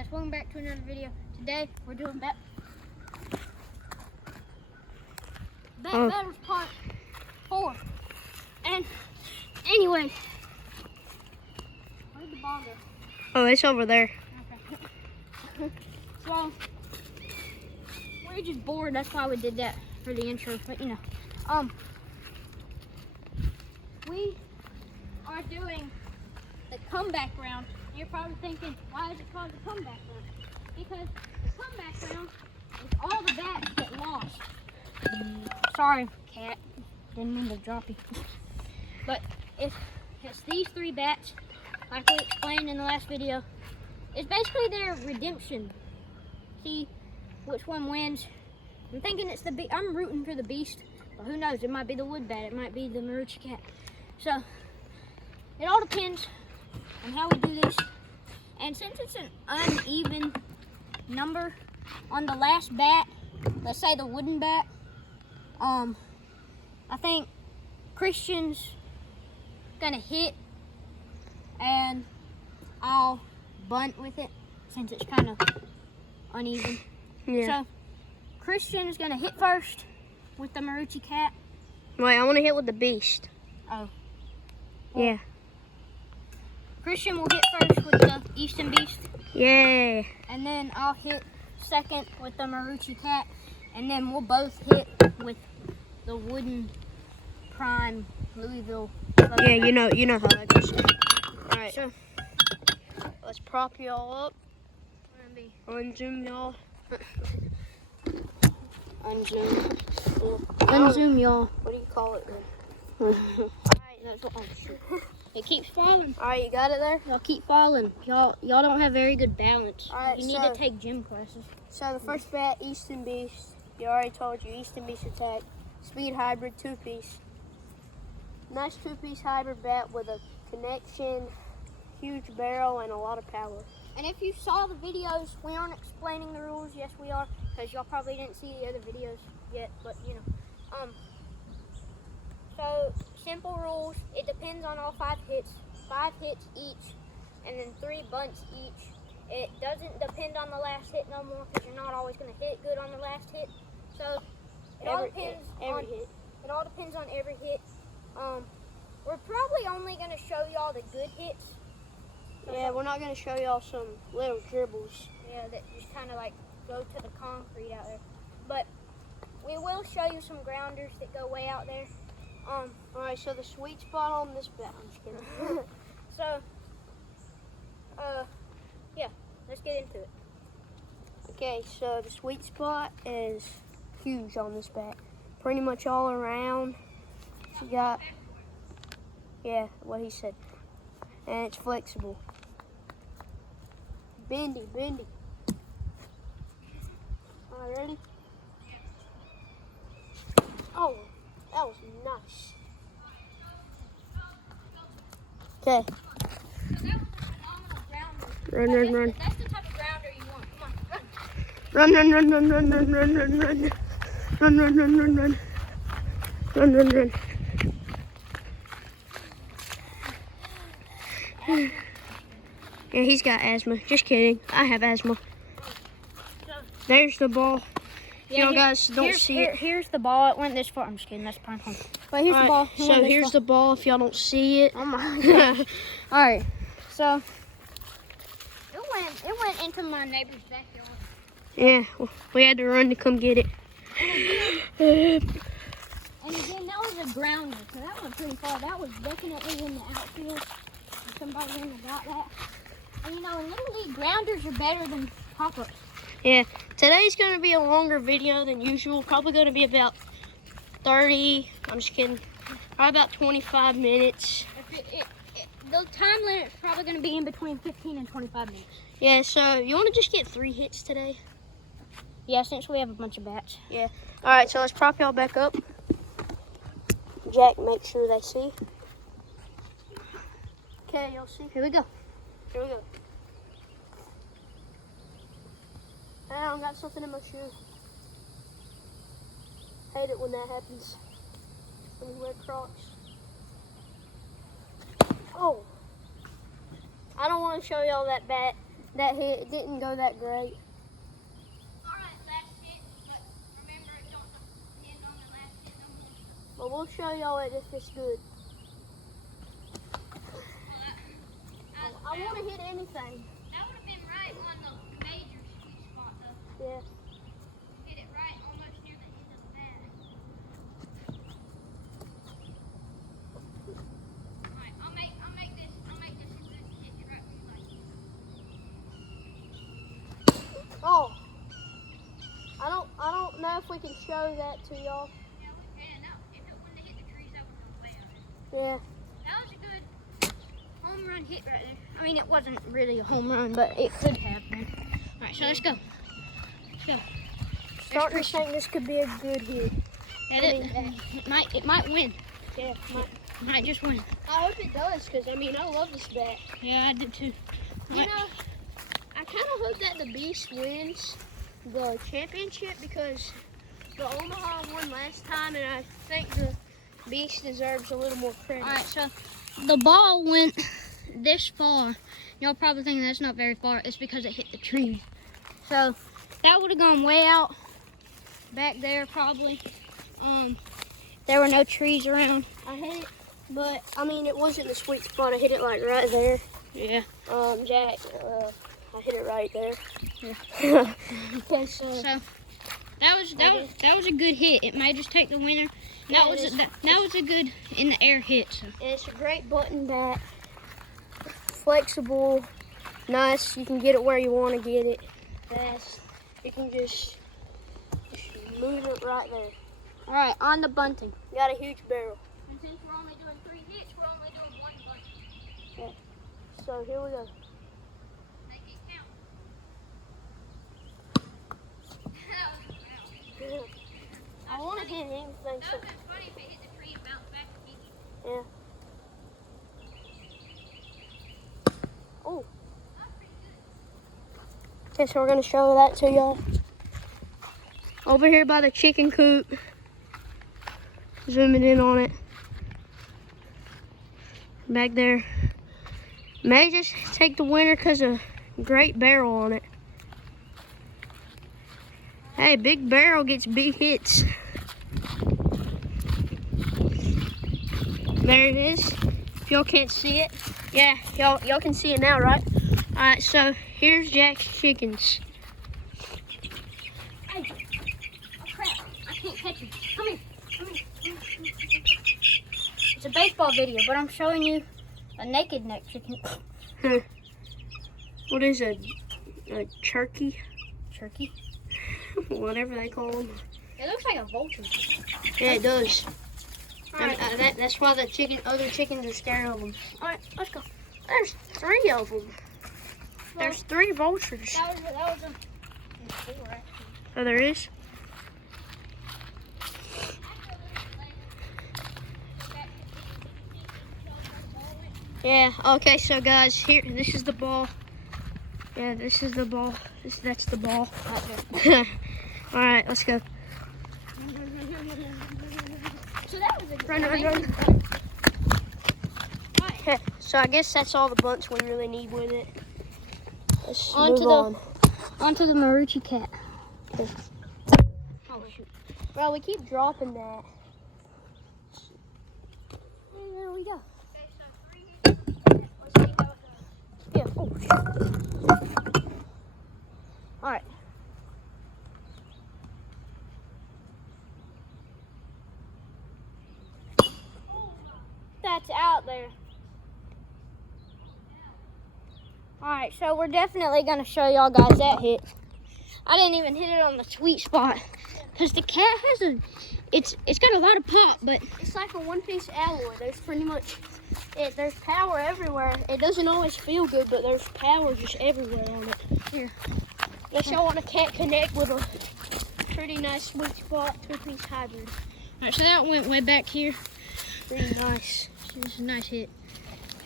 Guys, welcome back to another video. Today we're doing bat battles part 4. And anyway, where'd the ball go? Oh, it's over there. Okay. So we're just bored. That's why we did that for the intro. But you know, we are doing the comeback round. You're probably thinking, why is it called the comeback round? Because the comeback round is all the bats that lost. Sorry, cat. Didn't mean to drop you. But if it's these 3 bats, like we explained in the last video, it's basically their redemption. See which one wins. I'm thinking it's the I'm rooting for the beast, but who knows? It might be the wood bat. It might be the Marruci cat. So it all depends on how we do this. And since it's an uneven number on the last bat, let's say the wooden bat, I think Christian's gonna hit and I'll bunt with it since it's kind of uneven. Yeah. So Christian is gonna hit first with the Marruci cat. Wait, I want to hit with the beast. Oh. Yeah. Christian will hit first with the Easton beast. Yeah. And then I'll hit second with the Marruci cat. And then we'll both hit with the wooden prime Louisville. Yeah, you know how that goes. Alright. So Let's prop y'all up. Unzoom y'all. Unzoom y'all. What do you call it then? Alright, that's what it keeps falling. Alright, you got it there? Y'all keep falling. Y'all don't have very good balance. Alright, you need to take gym classes. So the first bat, Easton Beast. You already told you, Easton Beast attack. Speed hybrid 2-piece. Nice 2-piece hybrid bat with a connection, huge barrel, and a lot of power. And if you saw the videos, we aren't explaining the rules. Yes, we are, because y'all probably didn't see the other videos yet. But you know, so simple rules. It depends on all 5 hits. 5 hits each, and then 3 bunts each. It doesn't depend on the last hit no more, because you're not always going to hit good on the last hit. So it all depends on hit. It all depends on every hit. We're probably only going to show y'all the good hits. Yeah, we're not going to show y'all some little dribbles. Yeah, that just kind of like go to the concrete out there. But we will show you some grounders that go way out there. Alright, so the sweet spot on this bat. I'm just kidding. So, yeah, let's get into it. Okay, so the sweet spot is huge on this bat. Pretty much all around. You got, yeah, what he said. And it's flexible. Bendy. Alright, ready? Oh, that was nice. Okay. Run. That's the type of grounder you want. Come on, Run. Yeah, he's got asthma. Just kidding. I have asthma. There's the ball. Yeah, you guys don't see it. Here's the ball. It went this far. I'm just kidding. That's prank home. But here's the ball. So here's the ball if y'all don't see it. Oh my gosh. All right. So it went into my neighbor's backyard. Yeah, we had to run to come get it. And again, that was a grounder, so that went pretty far. That was definitely in the outfield. Somebody in there got that. And you know, in Little League, grounders are better than pop-ups. Yeah, today's going to be a longer video than usual. Probably going to be about 30, I'm just kidding, probably about 25 minutes. The time limit is probably going to be in between 15 and 25 minutes. Yeah, so you want to just get 3 hits today? Yeah, since we have a bunch of bats. Yeah. All right, so let's prop y'all back up. Jack, make sure they see. Okay, y'all see? Here we go. Here we go. I don't got something in my shoe. Hate it when that happens. When you wear Crocs. Oh. I don't want to show y'all that bat that hit. It didn't go that great. Alright, last hit, but remember, don't depend on the last hit no more. But we'll show y'all it if it's good. I want to hit anything. That would have been right on the major sweet spot, though. Yeah. Hit it right almost near the end of the bat. Alright, I'll make this a good hit right when you like it. Oh. I don't know if we can show that to y'all. Yeah, we can. No, if it wouldn't have hit the trees, that would have been way out there. Yeah. That was a good home run hit right there. I mean, it wasn't really a home run, but it could have been. Alright, so let's go. Let's go. Starting to think this could be a good hit. It might win. Yeah. Might just win. I hope it does, because I mean, I love this bat. Yeah, I did too. You know, I kind of hope that the Beast wins the championship, because the Omaha won last time, and I think the Beast deserves a little more credit. Alright, so the ball went this far. Y'all probably think that's not very far. It's because it hit the tree. So that would have gone way out back there probably. There were no trees around. I hit it, but I mean, it wasn't the sweet spot. I hit it like right there. Yeah. Jack, I hit it right there. Yeah. Okay, So that was a good hit. It may just take the winner. That was a good in the air hit. So. And it's a great button bat. Flexible, nice. You can get it where you want to get it. Fast. You can just move it right there. All right, on the bunting. Got a huge barrel. And since we're only doing 3 hits, we're only doing 1 bunting. Okay. So here we go. Make it count. I want to hit anything. That would have been funny if it hit the tree and bounced back and beat you. Yeah. Oh. That was pretty good. Okay, so we're going to show that to y'all. Over here by the chicken coop. Zooming in on it. Back there. May just take the winner because of great barrel on it. Hey, big barrel gets big hits. There it is. If y'all can't see it. Yeah, y'all can see it now, right? Alright, so here's Jack's chickens. Hey. Oh crap. I can't catch him. Come here. Come here. It's a baseball video, but I'm showing you a naked neck chicken. What is a turkey? Turkey? Whatever they call them. It looks like a vulture. Yeah, it does. Alright. That's why the other chickens are scared of them. Alright, let's go. There's 3 of them. There's 3 vultures. That was a... Oh, there is? Yeah, okay, so guys, here, this is the ball. Yeah, this is the ball. That's the ball. Alright, let's go. So that was a Run. Okay, so I guess that's all the bunts we really need with it. Let's move on. Onto the Marruci cat. Oh, shoot. Well, we keep dropping that. Hey, there we go. Yeah. Oh, shoot. All right. That's out there. Alright, so we're definitely going to show y'all guys that hit. I didn't even hit it on the sweet spot. Because the cat has it's got a lot of pop, but... It's like a one-piece alloy. There's pretty much... there's power everywhere. It doesn't always feel good, but there's power just everywhere on it. Here. Guess y'all want a cat connect with a pretty nice sweet spot 2-piece hybrid. Alright, so that went way back here. Pretty nice. This is a nice hit.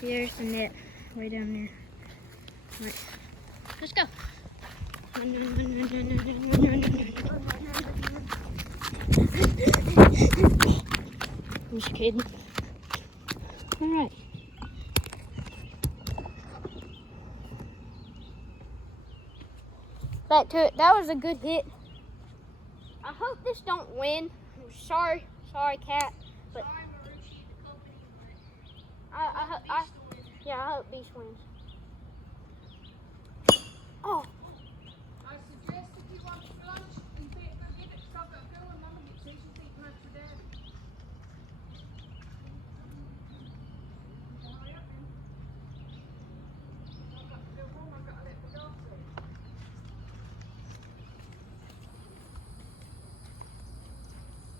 There's the net way down there. Alright, let's go. I'm just kidding. Alright. back to it. That was a good hit. I hope this don't win. Sorry, cat. But Sorry, Marruci, the company, but I hope Beast wins. Oh. I suggest if you want lunch, you better go get it. Stop at go and Mama gets these and eat lunch for Daddy. Hurry up then. I've got to go home. I've got to let the dog sleep.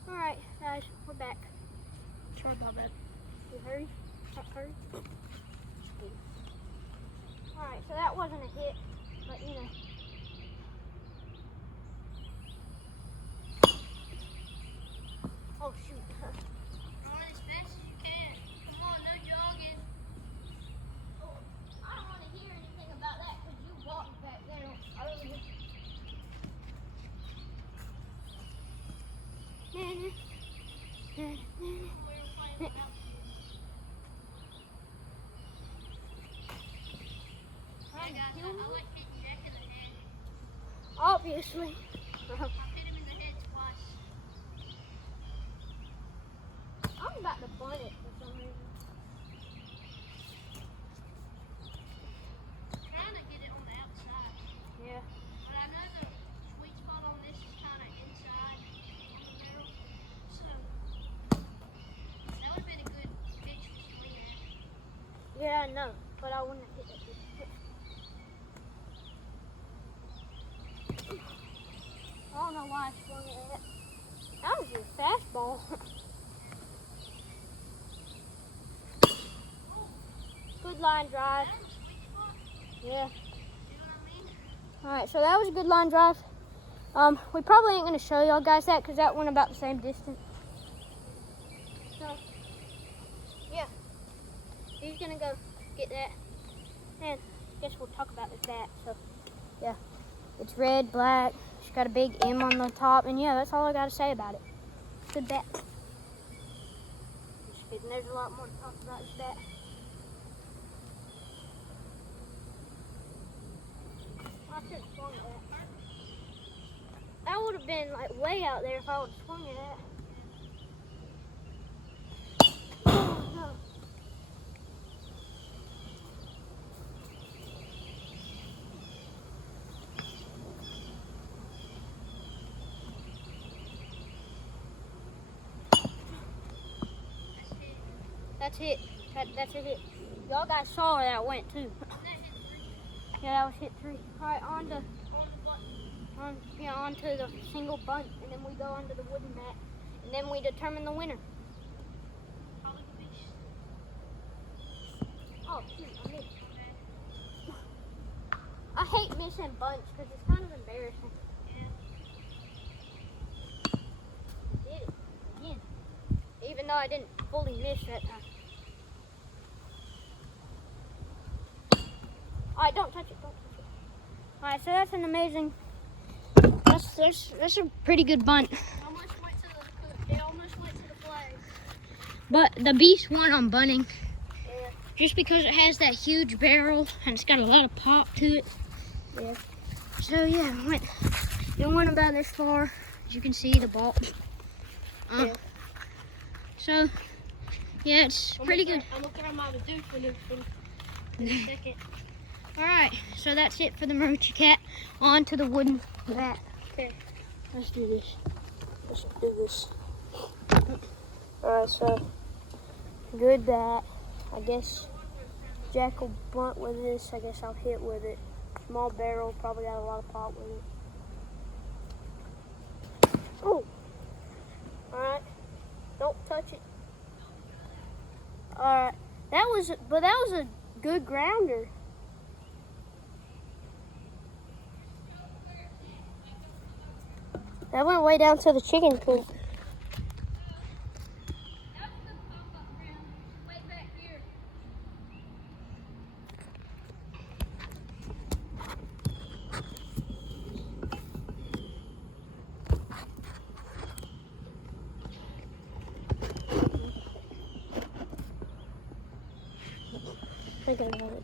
All right, guys, we're back. Sorry about that. You hurry? Hurry. All right, so that wasn't a hit, but you know. Oh shoot. Run as fast as you can. Come on, no jogging. Oh, I don't want to hear anything about that because you walked back there earlier. I like hitting Jack in the head. Obviously. I hit him in the head twice. I'm about to bunt it for some reason. Trying to get it on the outside. Yeah. But I know the sweet spot on this is kind of inside on the barrel. So that would have been a good pitch to swing at. Yeah, I know, but I wouldn't have hit it. I don't know why I swung it at that. That was your fastball. Good line drive. That was a sweet spot. Yeah. You know what I mean? Alright, so that was a good line drive. We probably ain't going to show y'all guys that because that went about the same distance. So, yeah. He's going to go get that. And I guess we'll talk about this bat. So, yeah. It's red, black. It's got a big M on the top. And yeah, that's all I got to say about it. Good bat. Just kidding. There's a lot more to talk about this bat. I should have swung at that. That would have been like way out there if I would have swung it at. Oh, no. That's it. That's a hit. Y'all guys saw where that went too. Yeah, that was hit 3. All right, on to the single bunt, and then we go onto the wooden bat, and then we determine the winner. Probably the beast. Oh, shoot, I missed. I hate missing bunts because it's kind of embarrassing. Yeah. I did it again, even though I didn't fully miss that time. All right, don't touch it. Don't touch it. All right, so that's an amazing. That's a pretty good bunt. Almost went to the. It almost went to the flag. But the beast won on bunting. Yeah. Just because it has that huge barrel and it's got a lot of pop to it. Yeah. So yeah, it went about this far. As you can see, the ball. Yeah. So yeah, it's pretty good. I'm gonna throw my Medusa in a second. All right, so that's it for the Marruci cat. On to the wooden bat. Okay. Let's do this. Let's do this. Alright, so good bat. I guess Jack will bunt with this. I guess I'll hit with it. Small barrel, probably got a lot of pop with it. Oh! Alright. Don't touch it. Alright. That was a good grounder. That went way down to the chicken coop. Think about it.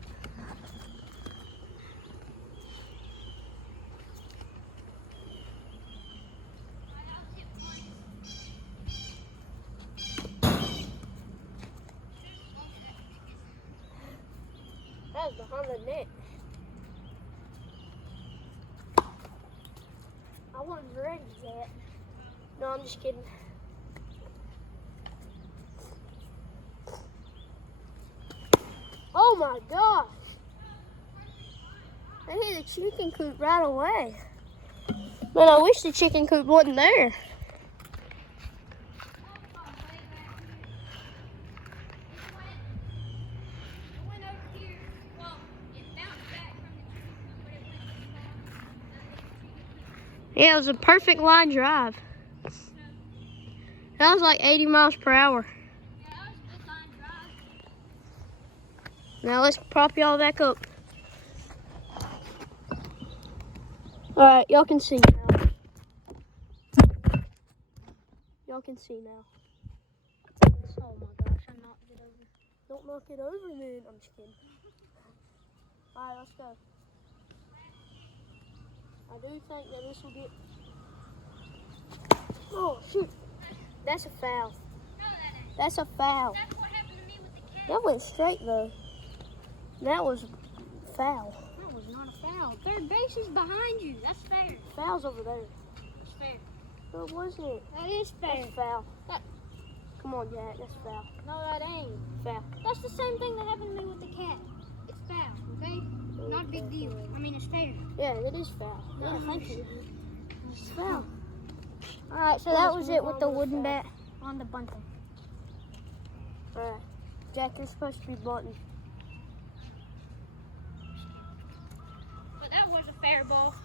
behind the net. I wasn't ready yet. No, I'm just kidding. Oh my gosh! I hit the chicken coop right away. Man, I wish the chicken coop wasn't there. Yeah, it was a perfect line drive. That was like 80 miles per hour. Yeah, that was a good line drive. Now let's prop y'all back up. Alright, y'all can see now. Y'all can see now. Oh my gosh, I knocked it over. Don't knock it over, man. I'm just kidding. Alright, let's go. I do think that this will get... Oh, shoot. That's a foul. No, that ain't. That's a foul. That's what happened to me with the cat. That went straight, though. That was foul. That was not a foul. Third base is behind you. That's fair. Foul's over there. That's fair. No, it wasn't. That is fair. That's foul. That- Come on, Jack. That's foul. No, that ain't. Foul. That's the same thing that happened to me with the cat. It's foul, okay? Not a big deal. I mean, it's fair. Yeah, it is foul. Yeah, thank you. It's foul. Alright, so that was it with the wooden bat on the bunting. Alright. Jack, you're supposed to be bunting. But that was a fair ball.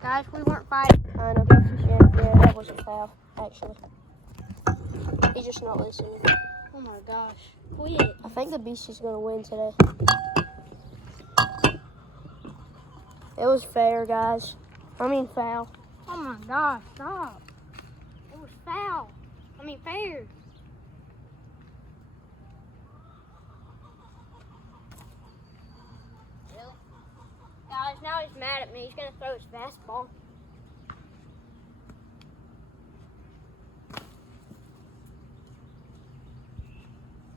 Guys, we weren't fighting. I know. Yeah, that was a foul, actually. He's just not listening. Oh my gosh. Quit. I think the Beast is going to win today. It was fair, guys. I mean foul. Oh my gosh, stop. It was foul. I mean fair. Really? Guys, now he's mad at me. He's going to throw his fastball.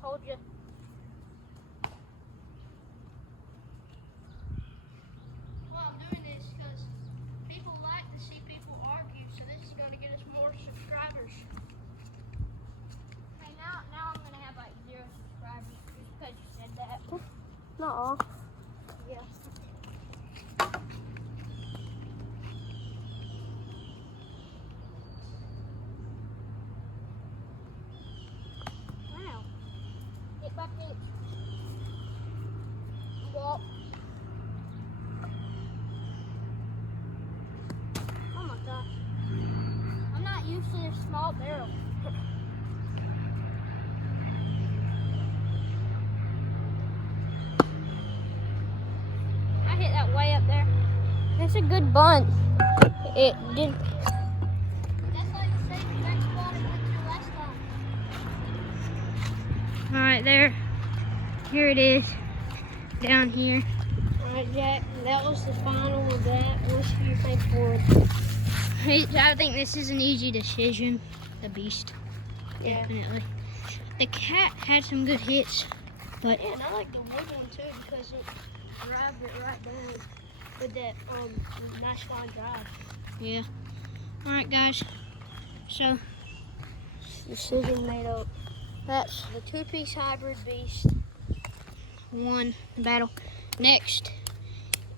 Told you. Well, I'm doing this because people like to see people argue, so this is going to get us more subscribers. Hey, now I'm going to have like 0 subscribers just because you said that. Not all. Yeah. Wow. Hit by pitch. Walk. Oh my gosh. I'm not used to this small barrel. I hit that way up there. It's a good bunt. It did. That's like the same exact spot it went to last time. Alright, there. Here it is. Down here. Alright, Jack, that was the final of that. What do you think for it? I think this is an easy decision. The Beast. Yeah. Definitely. The cat had some good hits, but Yeah, and I like the wood one too because it grabbed it right down with that nice line drive. yeah. Alright guys. So Decision made up. That's the two-piece hybrid Beast. won the battle. Next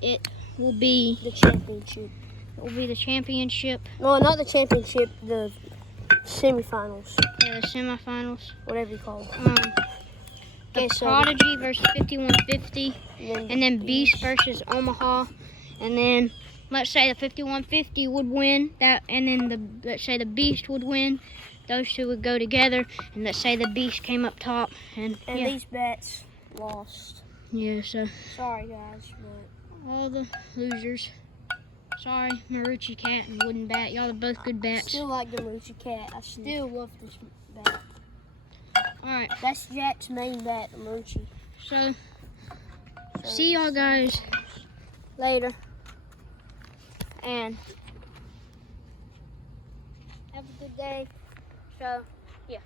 it will be The championship. the championship. No, not the championship, the semifinals. Yeah, the semifinals. Whatever you call it. The Okay, so Prodigy versus 5150. And then Beast versus Omaha, and then let's say the 5150 would win that, and then let's say the Beast would win. Those two would go together, and let's say the Beast came up top, and yeah, these bets lost. yeah. So Sorry, guys, but all the losers. Sorry, Marruci cat and wooden bat. Y'all are both good I bats. still like the Marruci cat. I still love this bat. All right. That's Jack's main bat, the Marruci. So see y'all guys later, and have a good day. So yeah.